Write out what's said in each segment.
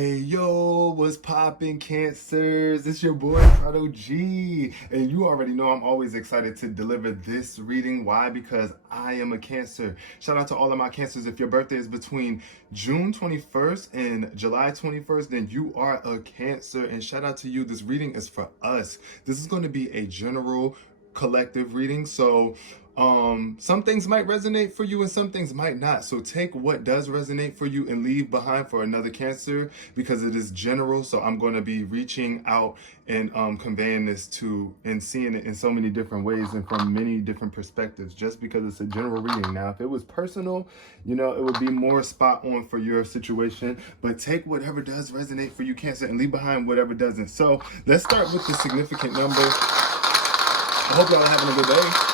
Hey yo, what's poppin', Cancers? It's your boy Prado G, and you already know I'm always excited to deliver this reading. Why? Because I am a Cancer. Shout out to all of my Cancers. If your birthday is between June 21st and July 21st, then you are a Cancer. And shout out to you. This reading is for us. This is going to be a general collective reading, so some things might resonate for you and some things might not. So take what does resonate for you and leave behind for another Cancer, because it is general. So I'm going to be reaching out and conveying this to and seeing it in so many different ways and from many different perspectives, just because it's a general reading. Now if it was personal, you know, it would be more spot on for your situation, but take whatever does resonate for you, Cancer, and leave behind whatever doesn't. So let's start with the significant number. I hope y'all are having a good day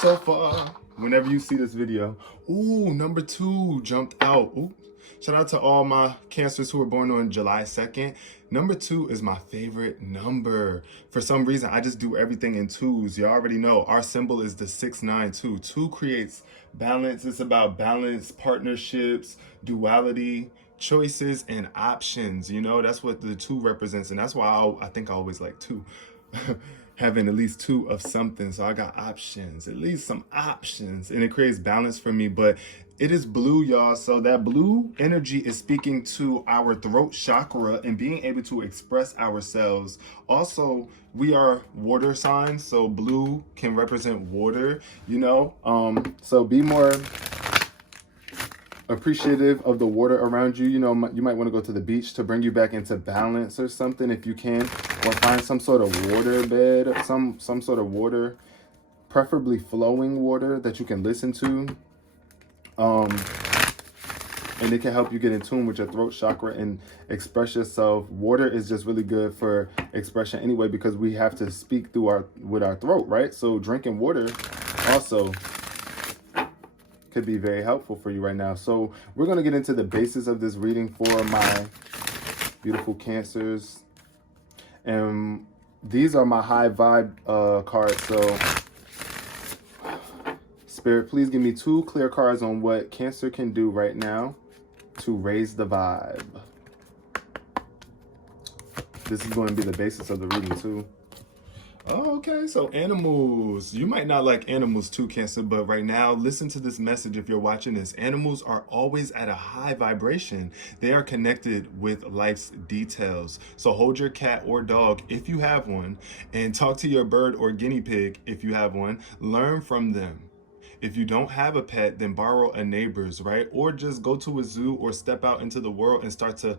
so far, whenever you see this video. Ooh, number 2 jumped out. Ooh. Shout out to all my Cancers who were born on July 2nd. Number 2 is my favorite number. For some reason, I just do everything in twos. You already know our symbol is the 692. 2 creates balance. It's about balance, partnerships, duality, choices, and options. You know, that's what the 2 represents. And that's why I think I always like 2. Having at least 2 of something. So I got options, at least some options, and it creates balance for me. But it is blue, y'all. So that blue energy is speaking to our throat chakra and being able to express ourselves. Also, we are water signs, so blue can represent water, you know. So be more appreciative of the water around you. You know, you might want to go to the beach to bring you back into balance or something if you can, or find some sort of water bed, some sort of water, preferably flowing water that you can listen to. And it can help you get in tune with your throat chakra and express yourself. Water is just really good for expression anyway, because we have to speak through with our throat, right? So drinking water also could be very helpful for you right now. So we're going to get into the basis of this reading for my beautiful Cancers. And these are my high vibe cards. So Spirit, please give me 2 clear cards on what Cancer can do right now to raise the vibe. This is going to be the basis of the reading too. Oh, okay, so animals. You might not like animals too, Cancer, but right now, listen to this message if you're watching this. Animals are always at a high vibration. They are connected with life's details. So hold your cat or dog if you have one, and talk to your bird or guinea pig if you have one. Learn from them. If you don't have a pet, then borrow a neighbor's, right? Or just go to a zoo or step out into the world and start to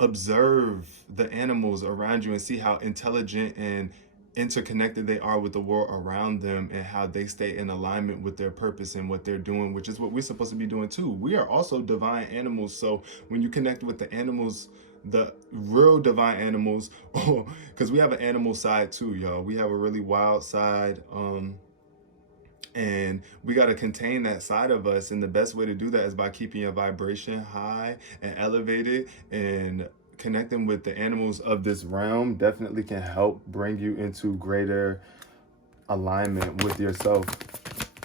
observe the animals around you and see how intelligent and interconnected they are with the world around them, and how they stay in alignment with their purpose and what they're doing, which is what we're supposed to be doing too. We are also divine animals. So when you connect with the animals, the real divine animals, because we have an animal side too, y'all. We have a really wild side, and we got to contain that side of us. And the best way to do that is by keeping your vibration high and elevated, and connecting with the animals of this realm definitely can help bring you into greater alignment with yourself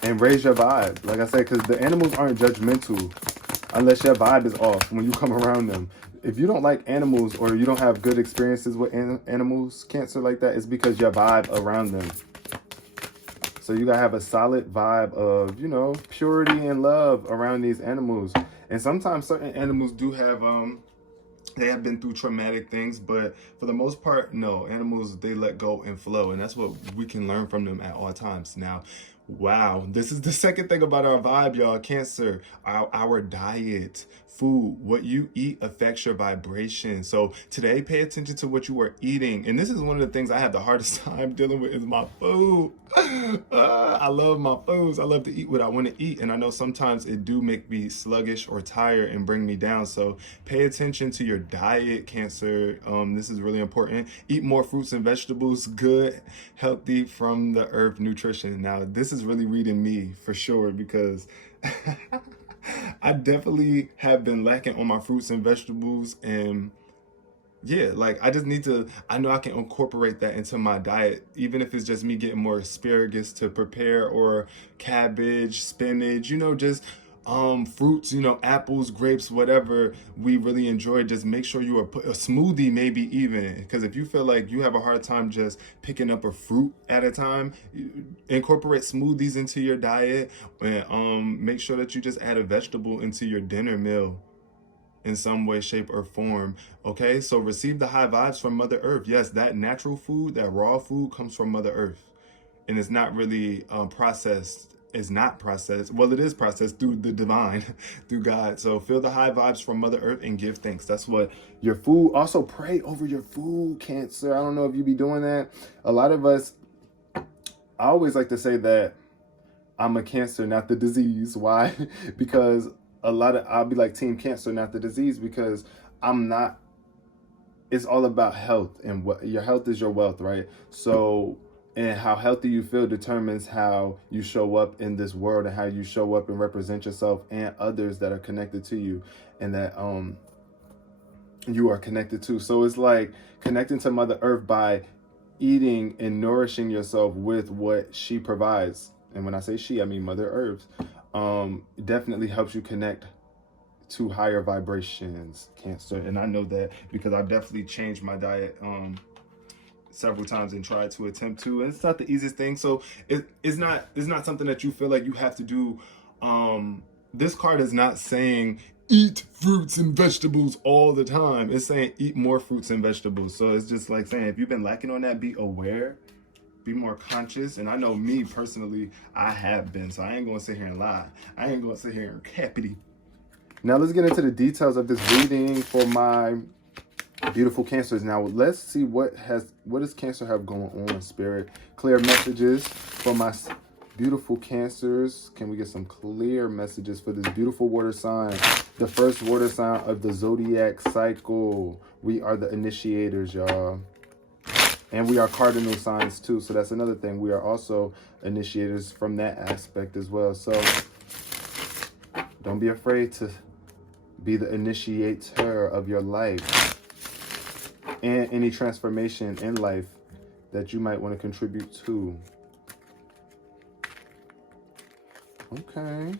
and raise your vibe. Like I said, because the animals aren't judgmental unless your vibe is off when you come around them. If you don't like animals, or you don't have good experiences with animals, Cancer, like that, it's because your vibe around them. So you gotta have a solid vibe of, you know, purity and love around these animals. And sometimes certain animals do have they have been through traumatic things, but for the most part, no. Animals, they let go and flow, and that's what we can learn from them at all times. Now, wow, this is the second thing about our vibe, y'all. Cancer, our diet, food, what you eat affects your vibration. So today, pay attention to what you are eating. And this is one of the things I have the hardest time dealing with, is my food. I love my foods. I love to eat what I want to eat. And I know sometimes it do make me sluggish or tired and bring me down. So pay attention to your diet, Cancer. This is really important. Eat more fruits and vegetables, good, healthy, from the earth nutrition. Now, this is really reading me for sure, because I definitely have been lacking on my fruits and vegetables. And yeah, like I just need to, I know I can incorporate that into my diet, even if it's just me getting more asparagus to prepare, or cabbage, spinach, you know, just fruits, apples, grapes, whatever we really enjoy. Just make sure you are put a smoothie, maybe even, because if you feel like you have a hard time just picking up a fruit at a time, incorporate smoothies into your diet, and make sure that you just add a vegetable into your dinner meal in some way, shape, or form. Okay, so receive the high vibes from Mother Earth. Yes, that natural food, that raw food comes from Mother Earth, and it's not really processed. It's not processed. Well, it is processed through the divine, through God. So feel the high vibes from Mother Earth and give thanks. That's what your food. Also pray over your food, Cancer. I don't know if you be doing that. A lot of us, I always like to say that I'm a Cancer, not the disease. Why? Because I'll be like Team Cancer, not the disease, because I'm not. It's all about health, and what your health is your wealth, right? So, and how healthy you feel determines how you show up in this world, and how you show up and represent yourself and others that are connected to you, and that you are connected to. So it's like connecting to Mother Earth by eating and nourishing yourself with what she provides. And when I say she, I mean Mother Earth. Definitely helps you connect to higher vibrations, Cancer. And I know that because I've definitely changed my diet several times and tried to attempt to, and it's not the easiest thing. So it's not something that you feel like you have to do. This card is not saying eat fruits and vegetables all the time. It's saying eat more fruits and vegetables. So it's just like saying, if you've been lacking on that, be aware, be more conscious. And I know me personally, I have been, so I ain't gonna sit here and lie. I ain't gonna sit here and cappity. Now let's get into the details of this reading for my beautiful Cancers. Now let's see what does Cancer have going on, Spirit. Clear messages for my beautiful Cancers. Can we get some clear messages for this beautiful water sign? The first water sign of the zodiac cycle. We are the initiators, y'all. And we are cardinal signs too. So that's another thing. We are also initiators from that aspect as well. So don't be afraid to be the initiator of your life and any transformation in life that you might want to contribute to. Okay.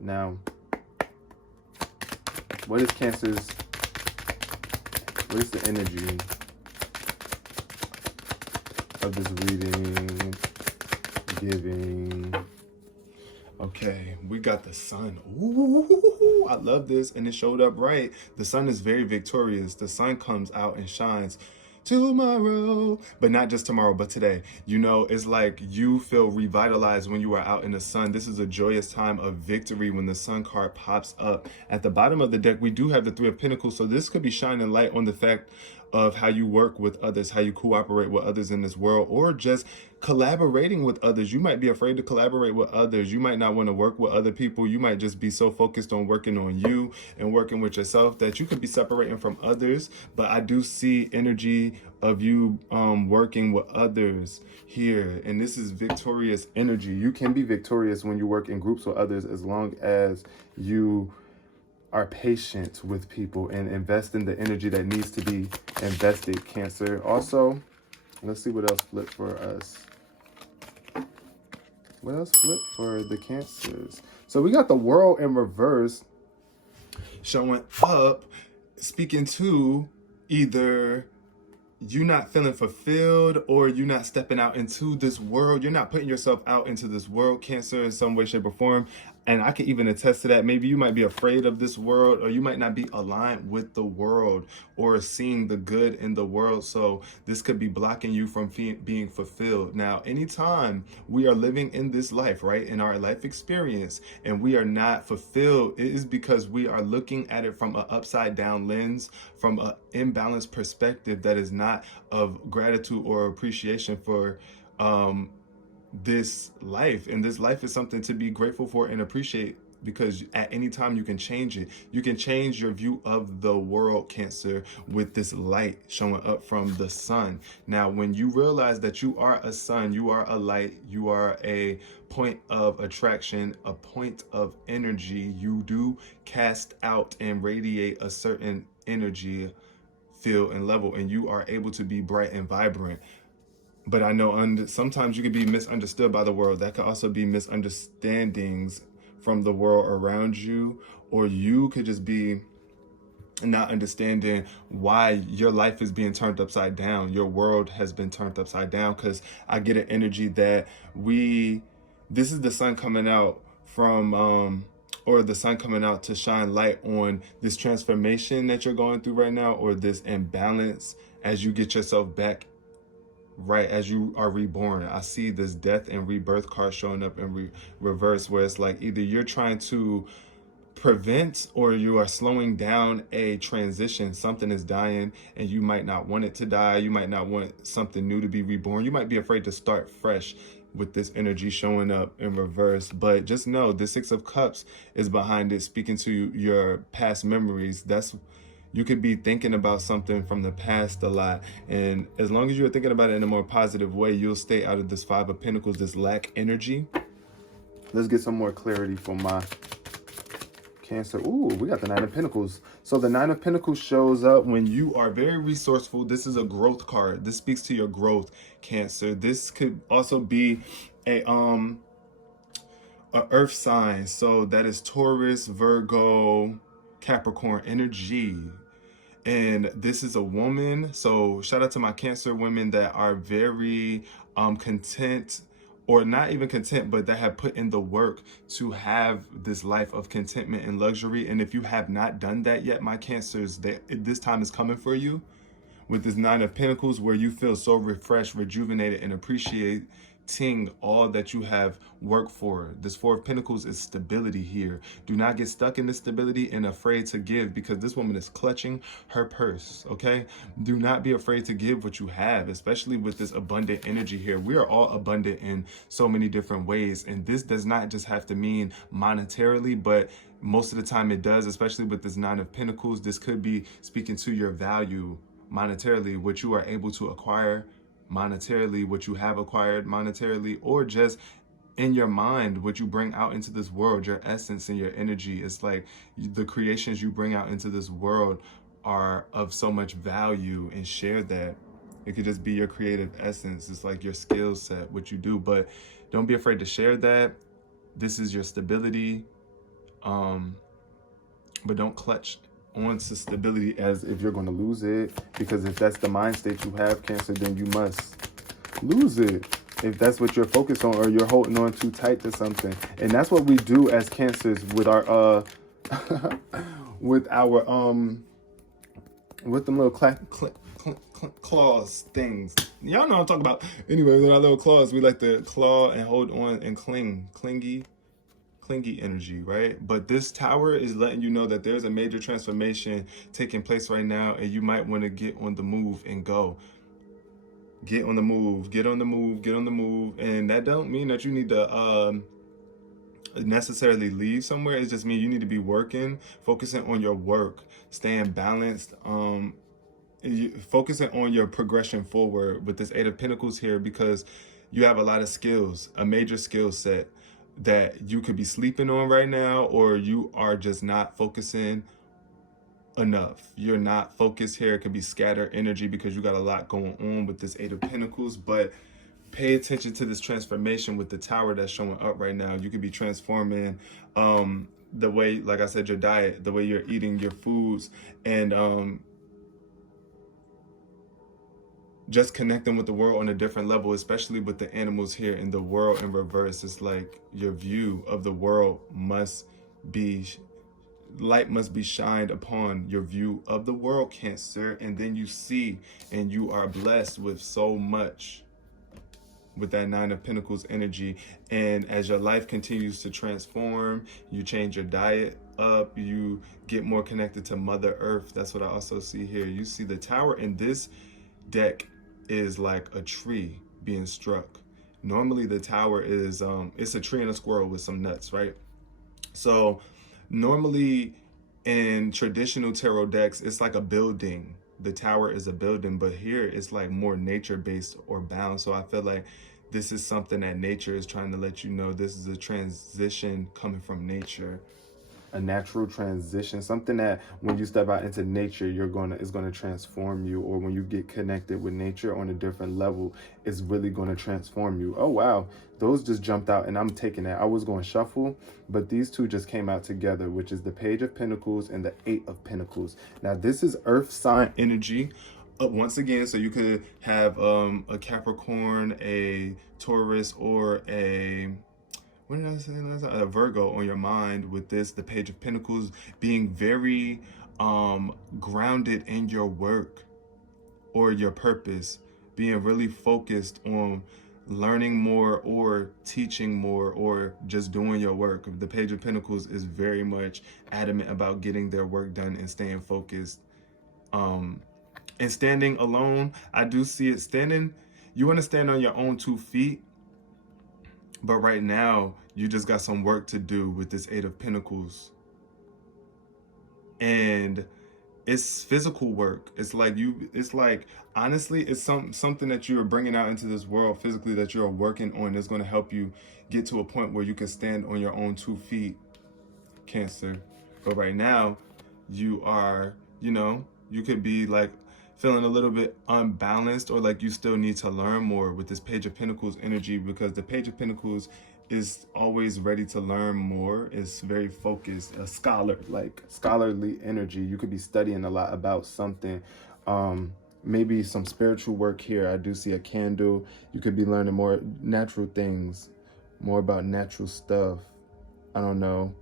Now, what is Cancer's, what is the energy of this reading, giving? Okay, we got the sun. Ooh, I love this. And it showed up right. The sun is very victorious. The sun comes out and shines tomorrow, but not just tomorrow, but today. It's like you feel revitalized when you are out in the sun. This is a joyous time of victory when the sun card pops up. At the bottom of the deck, we do have the Three of Pentacles. So this could be shining light on the fact of how you work with others, how you cooperate with others in this world, or just collaborating with others. You might be afraid to collaborate with others. You might not want to work with other people. You might just be so focused on working on you and working with yourself that you could be separating from others. But I do see energy of you working with others here, and this is victorious energy. You can be victorious when you work in groups with others, as long as you are patient with people and invest in the energy that needs to be invested, Cancer. Also, let's see what else flipped for us. What else flipped for the Cancers? So we got the World in reverse showing up, speaking to either you not feeling fulfilled or you not stepping out into this world. You're not putting yourself out into this world, Cancer, in some way, shape, or form. And I can even attest to that. Maybe you might be afraid of this world, or you might not be aligned with the world or seeing the good in the world. So this could be blocking you from being fulfilled. Now, anytime we are living in this life, right, in our life experience, and we are not fulfilled, it is because we are looking at it from an upside down lens, from an imbalanced perspective that is not of gratitude or appreciation for this life. And this life is something to be grateful for and appreciate, because at any time you can change it. You can change your view of the world, Cancer, with this light showing up from the sun. Now, when you realize that you are a sun, you are a light, you are a point of attraction, a point of energy, you do cast out and radiate a certain energy, feel, and level, and you are able to be bright and vibrant. But I know sometimes you could be misunderstood by the world. That could also be misunderstandings from the world around you, or you could just be not understanding why your life is being turned upside down. Your world has been turned upside down, because I get an energy that this is the sun coming out from, or the sun coming out to shine light on this transformation that you're going through right now, or this imbalance as you get yourself back right as you are reborn. I see this death and rebirth card showing up in reverse, where it's like either you're trying to prevent or you are slowing down a transition. Something is dying and you might not want it to die. You might not want something new to be reborn. You might be afraid to start fresh with this energy showing up in reverse. But just know the Six of Cups is behind it, speaking to your past memories. You could be thinking about something from the past a lot, and as long as you're thinking about it in a more positive way, you'll stay out of this Five of Pentacles, this lack energy. Let's get some more clarity for my Cancer. Ooh, we got the Nine of Pentacles. So the Nine of Pentacles shows up when you are very resourceful. This is a growth card. This speaks to your growth, Cancer. This could also be a earth sign. So that is Taurus, Virgo, Capricorn energy. And this is a woman. So shout out to my Cancer women that are very content, or not even content, but that have put in the work to have this life of contentment and luxury. And if you have not done that yet, my Cancers, this time is coming for you with this Nine of Pentacles, where you feel so refreshed, rejuvenated, and appreciating all that you have worked for. This Four of Pentacles is stability here. Do not get stuck in this stability and afraid to give, because this woman is clutching her purse, okay? Do not be afraid to give what you have, especially with this abundant energy here. We are all abundant in so many different ways, and this does not just have to mean monetarily, but most of the time it does, especially with this Nine of Pentacles. This could be speaking to your value monetarily, what you are able to acquire monetarily, what you have acquired monetarily, or just in your mind, what you bring out into this world, your essence and your energy. It's like the creations you bring out into this world are of so much value, and share that. It could just be your creative essence. It's like your skill set, what you do, but don't be afraid to share that. This is your stability, but don't clutch onto stability as if you're going to lose it, because if that's the mind state you have, Cancer, then you must lose it if that's what you're focused on, or you're holding on too tight to something. And that's what we do as Cancers with our with them little claws things. Y'all know what I'm talking about. Anyway, with our little claws, we like to claw and hold on and clingy energy, right? But this Tower is letting you know that there's a major transformation taking place right now, and you might want to get on the move and go. Get on the move, get on the move, get on the move. And that don't mean that you need to necessarily leave somewhere. It just means you need to be working, focusing on your work, staying balanced, focusing on your progression forward with this Eight of Pentacles here, because you have a lot of skills, a major skill set that you could be sleeping on right now, or you are just not focusing enough. You're not focused here. It could be scattered energy because you got a lot going on with this Eight of Pentacles. But pay attention to this transformation with the Tower that's showing up right now. You could be transforming the way, like I said, your diet, the way you're eating your foods, and just connecting with the world on a different level, especially with the animals here in the world in reverse. It's like your view of the world light must be shined upon your view of the world, Cancer, and then you see and you are blessed with so much with that Nine of Pentacles energy. And as your life continues to transform, you change your diet up, you get more connected to Mother Earth. That's what I also see here. You see the Tower in this deck is like a tree being struck. Normally the Tower is it's a tree and a squirrel with some nuts, right? So normally in traditional tarot decks, it's like a building. The Tower is a building, but here it's like more nature based or bound. So I feel like this is something that nature is trying to let you know. This is a transition coming from nature. a natural transition, something that when you step out into nature, it's gonna transform you, or when you get connected with nature on a different level, it's really gonna transform you. Oh wow, those just jumped out, and I'm taking that. I was going to shuffle, but these two just came out together, which is the Page of Pentacles and the Eight of Pentacles. Now this is Earth sign energy. Once again, so you could have a Capricorn, a Taurus, or a what did I say? A Virgo on your mind with this, the Page of Pentacles, being very grounded in your work or your purpose, being really focused on learning more or teaching more or just doing your work. The Page of Pentacles is very much adamant about getting their work done and staying focused. And standing alone, I do see it standing. You want to stand on your own 2 feet, but right now you just got some work to do with this Eight of Pentacles. And it's physical work. It's like honestly, it's something that you're bringing out into this world physically that you're working on that's going to help you get to a point where you can stand on your own 2 feet, Cancer. But right now you are, you could be like feeling a little bit unbalanced, or like you still need to learn more with this Page of Pentacles energy, because the Page of Pentacles is always ready to learn more. It's very focused, a scholar, like scholarly energy. You could be studying a lot about something, maybe some spiritual work here. I do see a candle. You could be learning more natural things, more about natural stuff. I don't know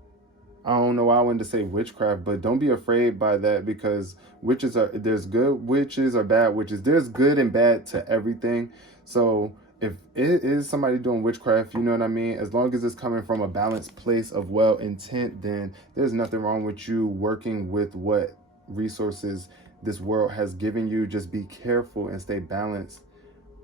why I wanted to say witchcraft, but don't be afraid by that, because there's good witches or bad witches. There's good and bad to everything. So if it is somebody doing witchcraft, you know what I mean? As long as it's coming from a balanced place of well intent, then there's nothing wrong with you working with what resources this world has given you. Just be careful and stay balanced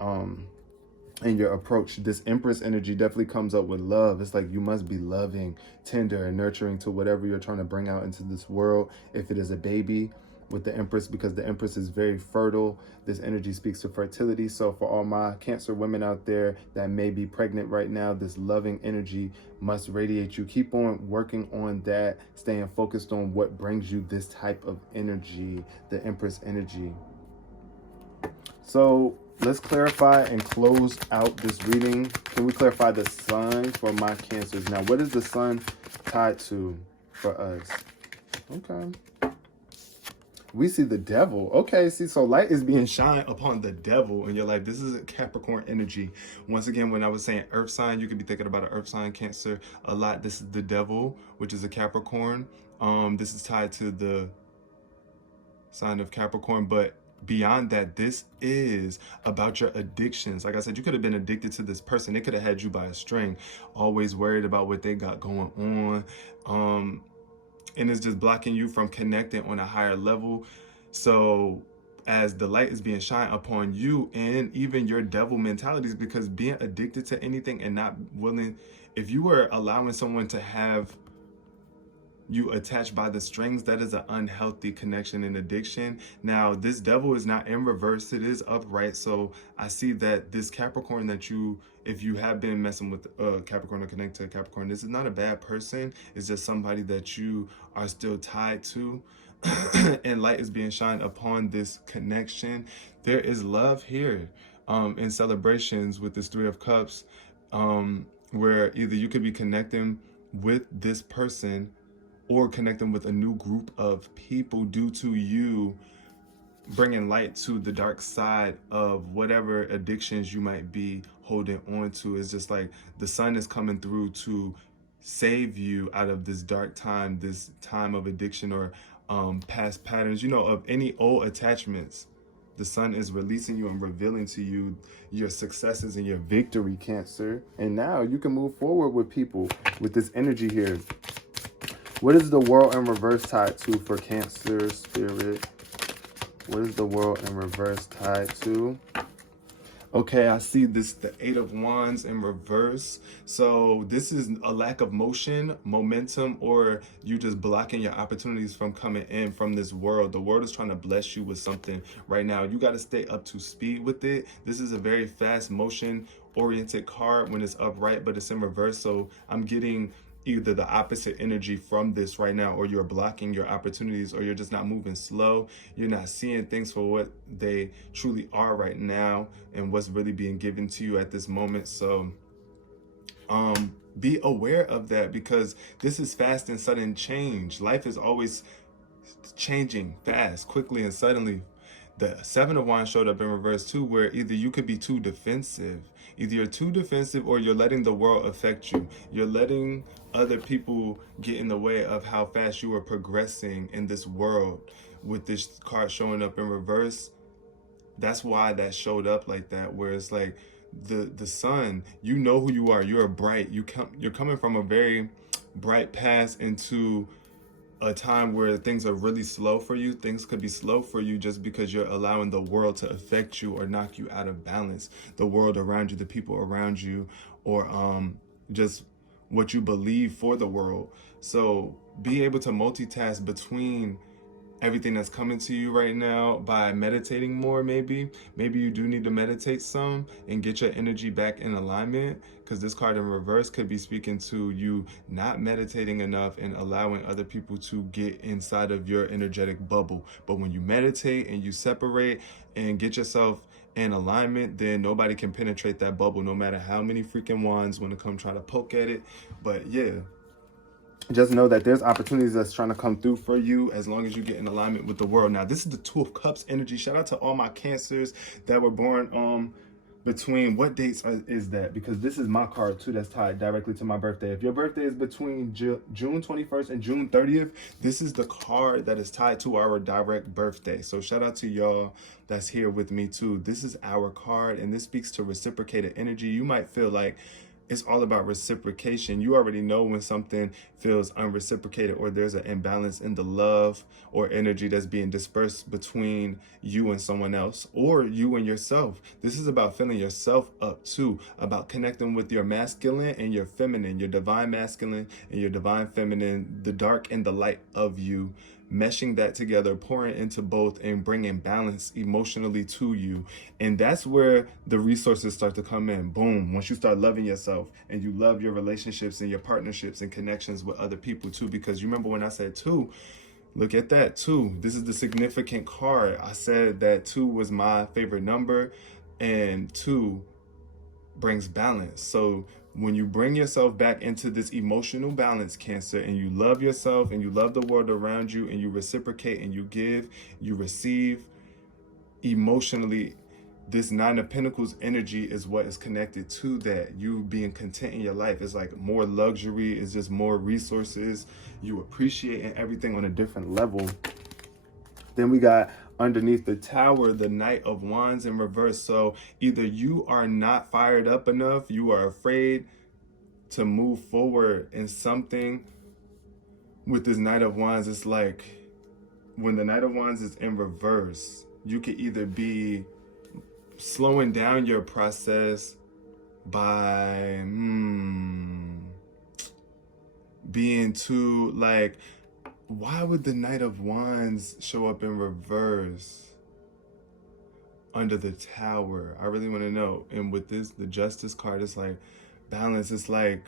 in your approach. This Empress energy definitely comes up with love. It's like you must be loving, tender, and nurturing to whatever you're trying to bring out into this world. If it is a baby, with the Empress, because the Empress is very fertile. This energy speaks to fertility. So for all my Cancer women out there that may be pregnant right now, this loving energy must radiate you. Keep on working on that, staying focused on what brings you this type of energy, the Empress energy. So let's clarify and close out this reading. Can we clarify the sun for my Cancers? Now, what is the sun tied to for us? Okay. We see the Devil. Okay, see, so light is being shined upon the Devil in your life. This is a Capricorn energy. Once again, when I was saying earth sign, you could be thinking about an earth sign, Cancer, a lot. This is the Devil, which is a Capricorn. This is tied to the sign of Capricorn, but beyond that, this is about your addictions. Like I said, you could have been addicted to this person. They could have had you by a string, always worried about what they got going on. And it's just blocking you from connecting on a higher level. So as the light is being shined upon you and even your devil mentalities, because being addicted to anything and not willing, if you were allowing someone to have you attached by the strings, that is an unhealthy connection and addiction. Now, this Devil is not in reverse, it is upright. So I see that this Capricorn that if you have been messing with Capricorn or connected to Capricorn, this is not a bad person. It's just somebody that you are still tied to. And light is being shined upon this connection. There is love here in celebrations with this Three of Cups, where either you could be connecting with this person or connecting with a new group of people due to you bringing light to the dark side of whatever addictions you might be holding on to. It's just like the sun is coming through to save you out of this dark time, this time of addiction or past patterns, of any old attachments. The sun is releasing you and revealing to you your successes and your victory, Cancer. And now you can move forward with people with this energy here. What is the World in reverse tied to for Cancer spirit? What is the World in reverse tied to? Okay, I see the Eight of Wands in reverse. So this is a lack of motion, momentum, or you just blocking your opportunities from coming in from this world. The world is trying to bless you with something right now. You got to stay up to speed with it. This is a very fast motion oriented card when it's upright, but it's in reverse. So I'm getting either the opposite energy from this right now, or you're blocking your opportunities, or you're just not moving slow. You're not seeing things for what they truly are right now and what's really being given to you at this moment. So be aware of that, because this is fast and sudden change. Life is always changing fast, quickly, and suddenly. The Seven of Wands showed up in reverse too, where either you could be too defensive. Either you're too defensive, or you're letting the world affect you. You're letting other people get in the way of how fast you are progressing in this world. With this card showing up in reverse, that's why that showed up like that, where it's like the sun, you know who you are. You're bright. You're coming from a very bright past into a time where things are really slow for you. Things could be slow for you just because you're allowing the world to affect you or knock you out of balance. The world around you, the people around you, or just what you believe for the world. So be able to multitask between everything that's coming to you right now by meditating more. Maybe you do need to meditate some and get your energy back in alignment, because this card in reverse could be speaking to you not meditating enough and allowing other people to get inside of your energetic bubble. But when you meditate and you separate and get yourself in alignment, then nobody can penetrate that bubble, no matter how many freaking wands want to come try to poke at it. But yeah, just know that there's opportunities that's trying to come through for you as long as you get in alignment with the world. Now, this is the Two of Cups energy. Shout out to all my Cancers that were born between, what dates is that? Because this is my card too, that's tied directly to my birthday. If your birthday is between June 21st and June 30th, this is the card that is tied to our direct birthday. So shout out to y'all that's here with me too. This is our card, and this speaks to reciprocated energy. You might feel like it's all about reciprocation. You already know when something feels unreciprocated, or there's an imbalance in the love or energy that's being dispersed between you and someone else, or you and yourself. This is about filling yourself up too, about connecting with your masculine and your feminine, your divine masculine and your divine feminine, the dark and the light of you, meshing that together, pouring into both, and bringing balance emotionally to you. And that's where the resources start to come in. Boom. Once you start loving yourself and you love your relationships and your partnerships and connections with other people too, because you remember when I said two, look at that, two. This is the significant card. I said that two was my favorite number, and two brings balance. So when you bring yourself back into this emotional balance, Cancer, and you love yourself and you love the world around you, and you reciprocate and you give, you receive emotionally, this Nine of Pentacles energy is what is connected to that. You being content in your life is like more luxury, it's just more resources. You appreciating everything on a different level. Then we got underneath the Tower, the Knight of Wands in reverse. So either you are not fired up enough, you are afraid to move forward in something. With this Knight of Wands, it's like when the Knight of Wands is in reverse, you could either be slowing down your process by being too like, why would the Knight of Wands show up in reverse under the Tower? I really want to know. And with this, the Justice card, it's like balance. It's like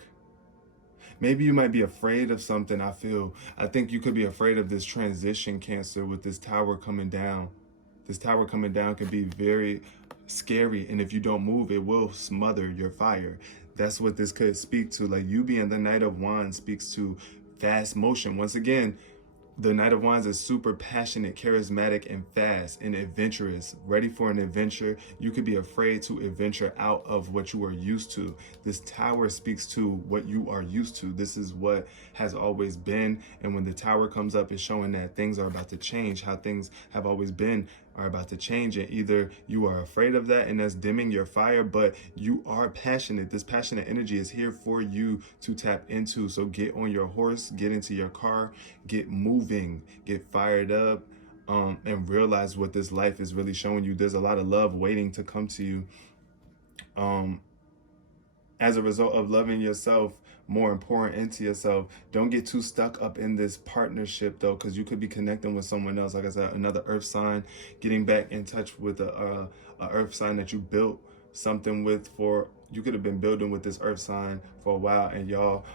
maybe you might be afraid of something. I think you could be afraid of this transition, Cancer, with this Tower coming down. This Tower coming down can be very scary, and if you don't move, it will smother your fire. That's what this could speak to. Like, you being the Knight of Wands speaks to fast motion. Once again, the Knight of Wands is super passionate, charismatic, and fast and adventurous, ready for an adventure. You could be afraid to adventure out of what you are used to. This Tower speaks to what you are used to. This is what has always been. And when the Tower comes up, it's showing that things are about to change. How things have always been are about to change. And either you are afraid of that and that's dimming your fire, but you are passionate. This passionate energy is here for you to tap into. So get on your horse, get into your car, get moving, get fired up, and realize what this life is really showing you. There's a lot of love waiting to come to you as a result of loving yourself more and pouring into yourself. Don't get too stuck up in this partnership though, because you could be connecting with someone else. Like I said, another earth sign, getting back in touch with a earth sign that you built something with. For you could have been building with this earth sign for a while, and y'all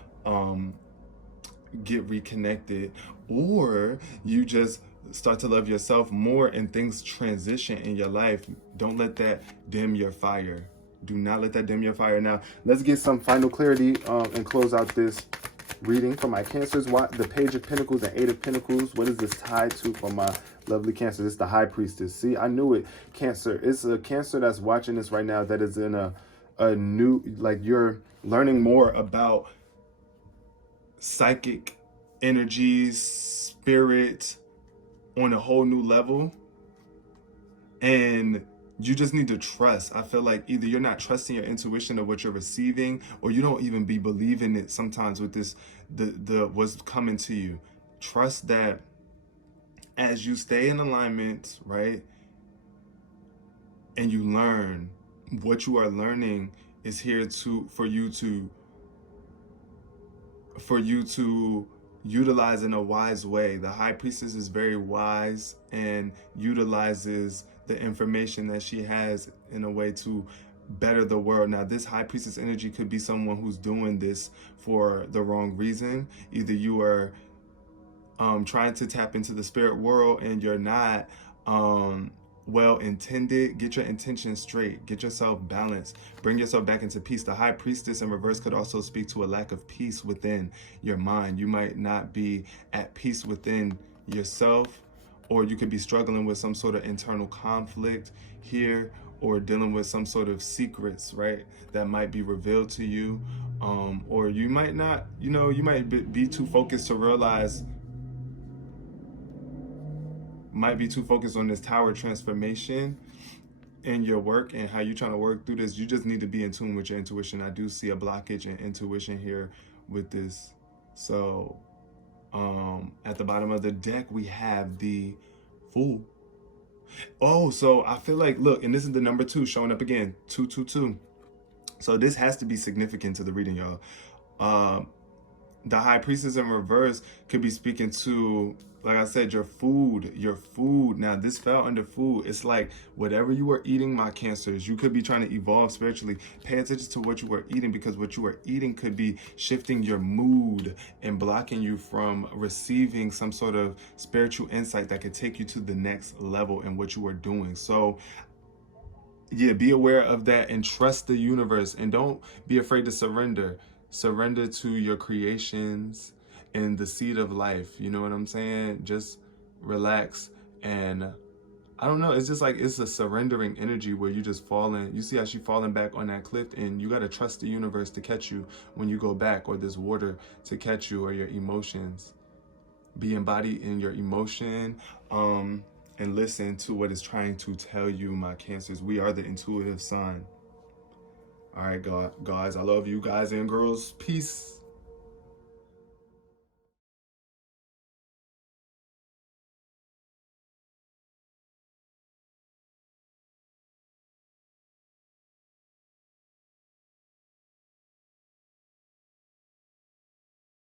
get reconnected, or you just start to love yourself more and things transition in your life. Don't let that dim your fire. Do not let that dim your fire. Now, let's get some final clarity and close out this reading for my Cancers. What the Page of Pentacles and Eight of Pentacles, what is this tied to for my lovely Cancer? This is the High Priestess. See, I knew it. Cancer. It's a Cancer that's watching this right now that is in a new, like, you're learning more about psychic energies, spirit on a whole new level. And you just need to trust. I feel like either you're not trusting your intuition of what you're receiving, or you don't even be believing it sometimes with this, the what's coming to you. Trust that as you stay in alignment, right? And you learn, what you are learning is here for you to utilize in a wise way. The High Priestess is very wise and utilizes the information that she has in a way to better the world. Now, this High Priestess energy could be someone who's doing this for the wrong reason. Either you are trying to tap into the spirit world and you're not well intended. Get your intentions straight. Get yourself balanced. Bring yourself back into peace. The High Priestess in reverse could also speak to a lack of peace within your mind. You might not be at peace within yourself, or you could be struggling with some sort of internal conflict here, or dealing with some sort of secrets, right, that might be revealed to you. Or you might not, you might be too focused to realize, might be too focused on this tower transformation in your work and how you're trying to work through this. You just need to be in tune with your intuition. I do see a blockage in intuition here with this. So at the bottom of the deck, we have the Fool. Oh, so I feel like, look, and this is the number 2 showing up again, 222. So this has to be significant to the reading, y'all. The High Priestess in reverse could be speaking to, like I said, your food. Now, this fell under food. It's like whatever you are eating, my Cancers, you could be trying to evolve spiritually. Pay attention to what you are eating, because what you are eating could be shifting your mood and blocking you from receiving some sort of spiritual insight that could take you to the next level in what you are doing. So yeah, be aware of that and trust the universe, and don't be afraid to surrender. Surrender to your creations and the seed of life. You know what I'm saying? Just relax. And I don't know, it's just like, it's a surrendering energy where you just falling. You see how she falling back on that cliff, and you got to trust the universe to catch you when you go back, or this water to catch you, or your emotions. Be embodied in your emotion, and listen to what it's trying to tell you, my Cancers. We are the intuitive sign. All right, guys, I love you guys and girls. Peace.